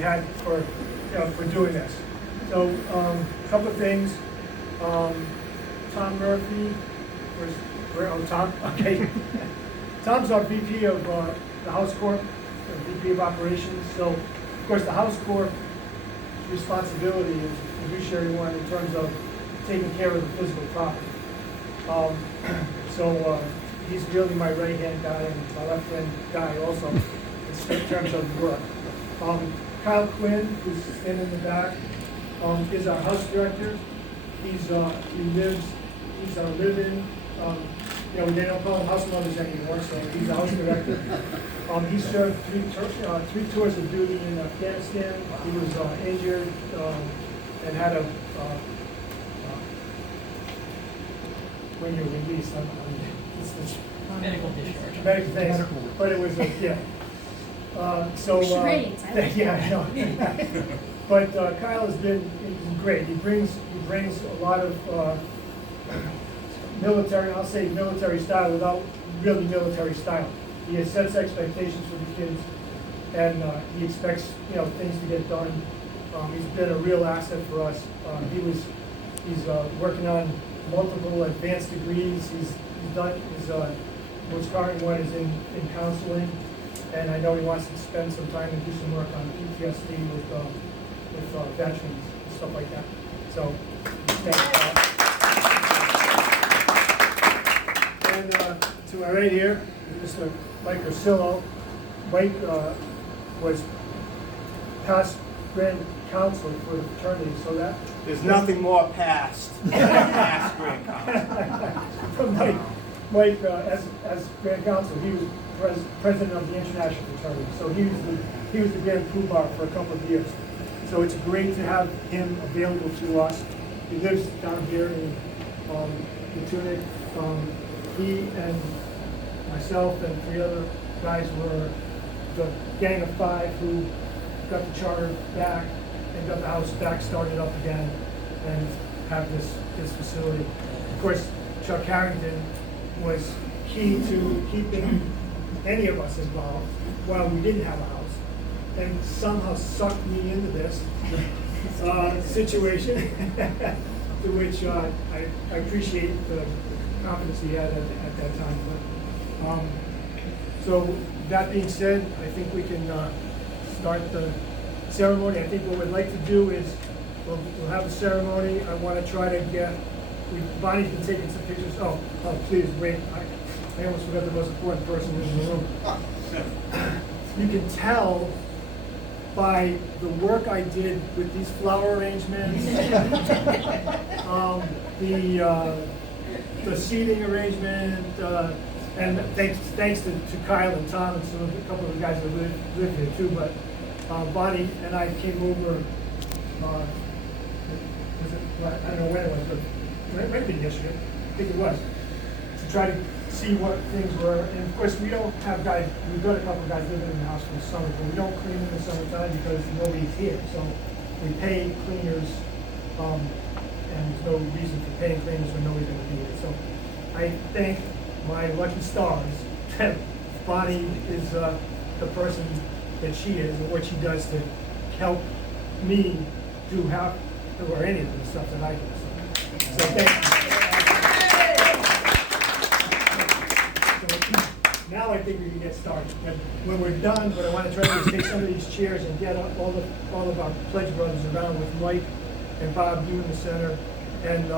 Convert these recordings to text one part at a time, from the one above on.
had for doing this. So a couple of things. Tom Murphy was Tom. Okay, Tom's our VP of the House Corp, VP of Operations. So of course the House Corp responsibility is a fiduciary one in terms of taking care of the physical property. He's really my right-hand guy and my left-hand guy also in terms of work. Kyle Quinn, who's standing in the back, is our house director. He's our live-in, they don't call him house mothers anymore, so he's the house director. He served three tours of duty in Afghanistan. He was injured and had a when you're released, it's medical discharge. Medical things, but it was yeah, I know. But Kyle has been great. He brings a lot of military, I'll say military style without really military style. He sets expectations for the kids, and he expects things to get done. He's been a real asset for us. He's working on multiple advanced degrees. He's done his most current one is in counseling, and I know he wants to spend some time and do some work on PTSD with veterans and stuff like that. So, and to my right here is Mr. Mike Ursillo. Mike was past grand counsel for the fraternity, so that there's nothing more past than past grand counsel. From Mike as grand counsel, he was president of the international fraternity, so he was the grand poobah for a couple of years. So it's great to have him available to us. He lives down here in the Tunic. He and myself and three other guys were the gang of five who got the charter back and got the house back started up again and have this facility. Of course, Chuck Harrington was key to keeping any of us involved while we didn't have a house, and somehow sucked me into this situation, to which I appreciate the confidence he had at that time. But, so that being said, I think we can start the ceremony. I think what we'd like to do is we'll have a ceremony. I want to try to get, Bonnie's been taking some pictures. Oh, please wait. I almost forgot the most important person in the room. You can tell by the work I did with these flower arrangements, the seating arrangement, and thanks to Kyle and Tom and a couple of the guys that live here too. But Bonnie and I came over. I don't know when it was, but it might have been yesterday. I think it was, to try to see what things were. And of course, we don't have guys. We've got a couple of guys living in the house for the summer, but we don't clean in the summertime because nobody's here. So we pay cleaners, and there's no reason for paying cleaners when nobody's going to be here. So I thank my lucky stars that Bonnie is the person that she is and what she does to help me do half or any of the stuff that I do. So thank you. So now I think we can get started. But when we're done, what I want to try to do is take some of these chairs and get all of our pledge brothers around with Mike and Bob, you in the center, and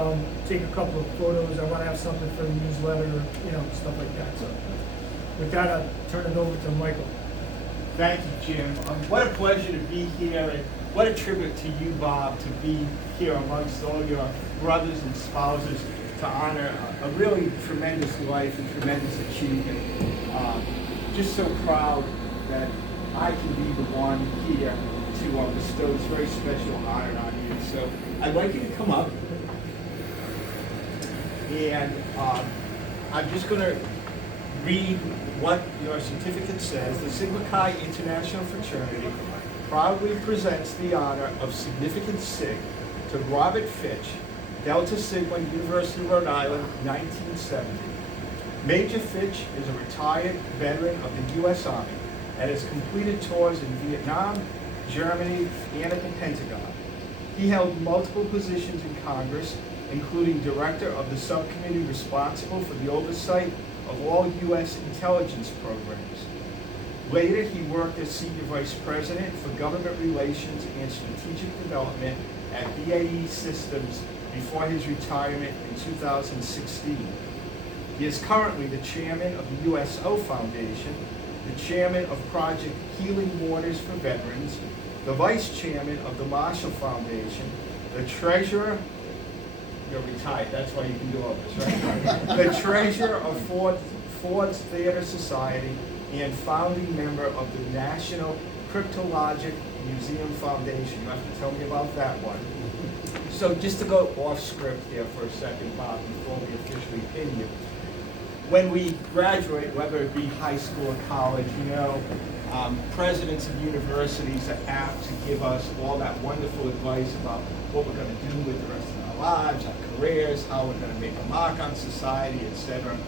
take a couple of photos. I want to have something for the newsletter, stuff like that. So with that, I'll turn it over to Michael. Thank you, Jim. What a pleasure to be here, and what a tribute to you, Bob, to be here amongst all your brothers and spouses to honor a really tremendous life and tremendous achievement. Just so proud that I can be the one here to bestow this very special honor on you. So I'd like you to come up, and I'm just going to read what your certificate says. The Sigma Chi International Fraternity proudly presents the honor of Significant Sig to Robert Fitch, Delta Sigma, University of Rhode Island, 1970. Major Fitch is a retired veteran of the U.S. Army and has completed tours in Vietnam, Germany, and at the Pentagon. He held multiple positions in Congress, including director of the subcommittee responsible for the oversight of all U.S. intelligence programs. Later, he worked as senior vice president for government relations and strategic development at BAE Systems before his retirement in 2016. He is currently the chairman of the USO Foundation, the chairman of Project Healing Waters for Veterans, the vice chairman of the Marshall Foundation, the treasurer, you're retired, that's why you can do all this, right? The treasurer of Ford's Theater Society, and founding member of the National Cryptologic Museum Foundation. You have to tell me about that one. So just to go off script here for a second, Bob, before we officially pin you. When we graduate, whether it be high school or college, presidents of universities are apt to give us all that wonderful advice about what we're going to do with the rest of our lives, our careers, how we're going to make a mark on society, etc.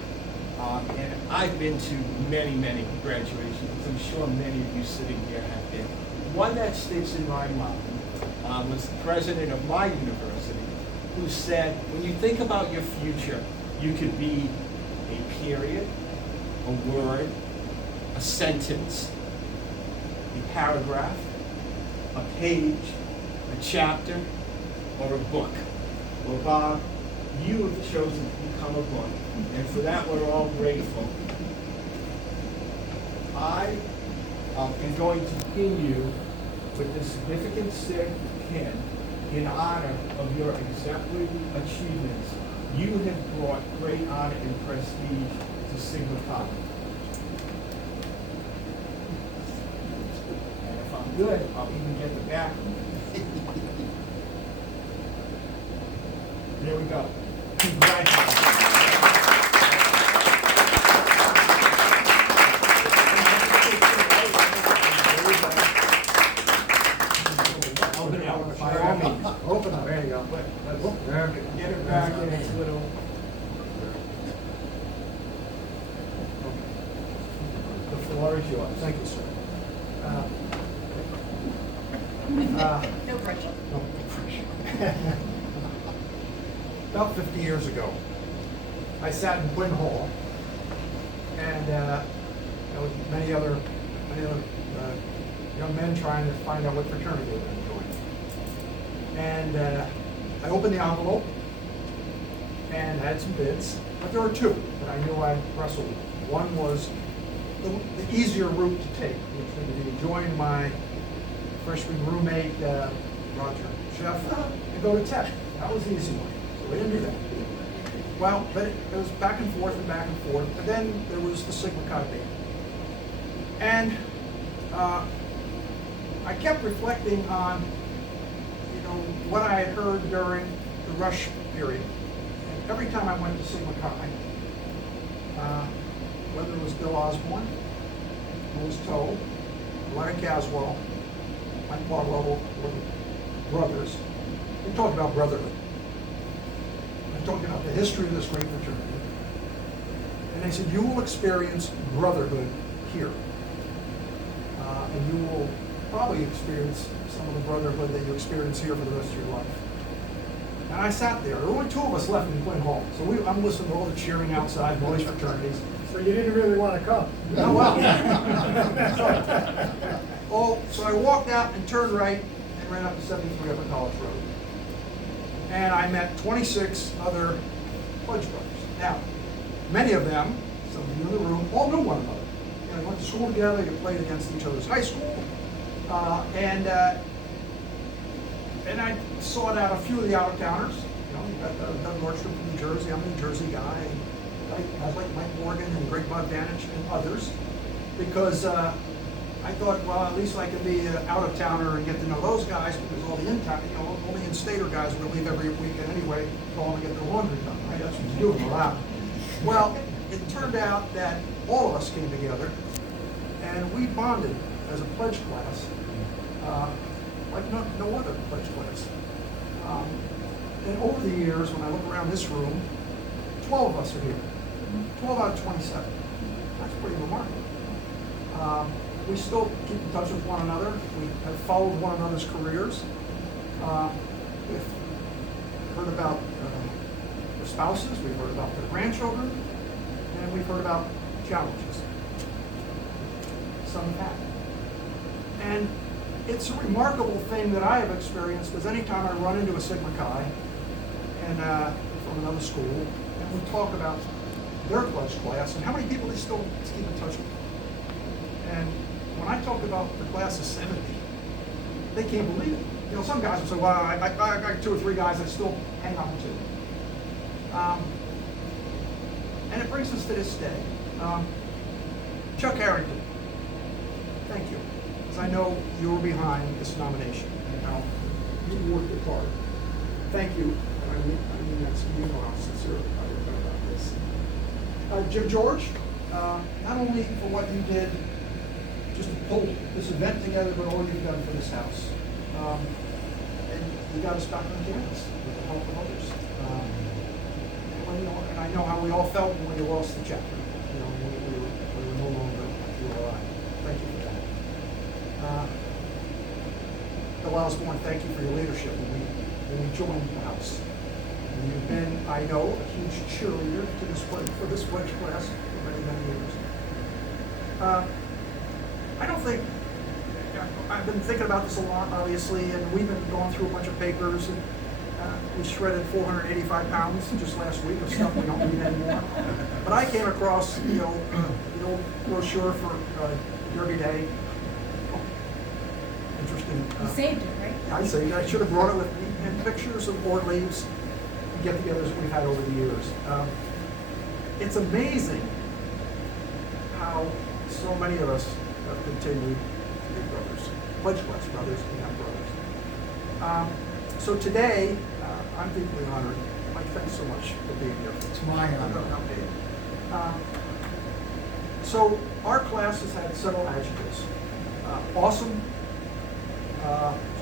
And I've been to many, many graduations, as I'm sure many of you sitting here have been. One that sticks in my mind was the president of my university, who said, when you think about your future, you could be a period, a word, a sentence, a paragraph, a page, a chapter, or a book. Well, Bob, you have chosen to become a book, and for that we're all grateful. I am going to pin you with the significant pin in honor of your exemplary achievements. You have brought great honor and prestige to Sigma Chi. And if I'm good, I'll even get the back. There we go. Congratulations. Open it up. By all means. Open up, there you go. Let's get it back in its little. The floor is yours. Thank you, sir. No pressure. No pressure. About 50 years ago, I sat in Quinn Hall, and with many other young men trying to find out what fraternity they were going to join. And I opened the envelope and had some bids, but there were two that I knew I'd wrestle with. One was the easier route to take, which would be to join my freshman roommate, Roger Sheff, and go to Tech. That was the easy one. So we didn't do that. Well, but it was back and forth and back and forth. And then there was the Sigma Chi band. And I kept reflecting on, what I had heard during the Rush period. And every time I went to Sigma Chi, whether it was Bill Osborne, Louis Toe, Leonard Caswell, Mike Barlow, or the brothers, they talked about brotherhood. They're talking about the history of this great fraternity. And they said, you will experience brotherhood here. And you will probably experience some of the brotherhood that you experience here for the rest of your life. And I sat there. There were only two of us left in Quinn Hall. So I'm listening to all the cheering outside, boys' fraternities. So you didn't really want to come? Oh, well. So I walked out and turned right and ran up to 73 Upper College Road. And I met 26 other Pledge Brothers. Now, many of them, some of you in the room, all knew one another. They went to school together, they played against each other's high school. And I sought out a few of the out-of-towners. You got Doug Nordstrom from New Jersey. I'm a New Jersey guy. Guys like Mike Morgan and Greg Bogdanich and others. Because I thought, well, at least I can be an out-of-towner and get to know those guys, because all the in-stater guys would leave every weekend anyway, go home and get their laundry done, right? That's what you do in Morale. Well, it turned out that all of us came together, and we bonded as a pledge class, like no other pledge class. And over the years, when I look around this room, 12 of us are here. 12 out of 27. That's pretty remarkable. we still keep in touch with one another. We have followed one another's careers. We've heard about their spouses, we've heard about their grandchildren, and we've heard about challenges. Some have. And it's a remarkable thing that I have experienced, because anytime I run into a Sigma Chi and from another school, and we talk about their pledge class and how many people they still keep in touch with. And when I talk about the class of 70, they can't believe it. You know, some guys will say, well, I got 2 or 3 guys I still hang on to. And it brings us to this day. Chuck Harrington, thank you. Because I know you were behind this nomination. And how you worked it hard. Thank you. I mean that's, you know how sincere I am about this. Jim George, not only for what you did just to pull this event together, but all you've done for this house. And you got us back on campus with the help of others. And I know how we all felt when we lost the chapter. You know, we were no longer alive. Thank you for that. Bill Osborne, thank you for your leadership when we joined the house. And you've been, I know, a huge cheerleader to this for this pledge class for many, many years. I don't think, I've been thinking about this a lot, obviously, and we've been going through a bunch of papers, and we shredded 485 pounds just last week of stuff we don't need anymore. But I came across the old brochure for Derby Day. Oh, interesting. You saved it, right? I saved it. I should have brought it with me, and pictures of board leaves, get-togethers we've had over the years. It's amazing how so many of us have continued to be brothers, pledge class brothers, and not brothers. So today, I'm deeply honored. Mike, thanks so much for being here. It's my honor. So our class has had several adjectives. Awesome,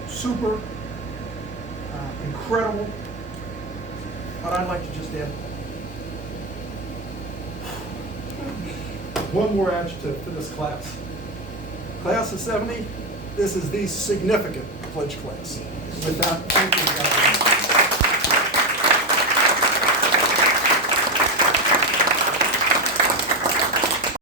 super, incredible, but I'd like to just add one more adjective to this class. Class of 70, this is the significant pledge class. With that, thank you, guys.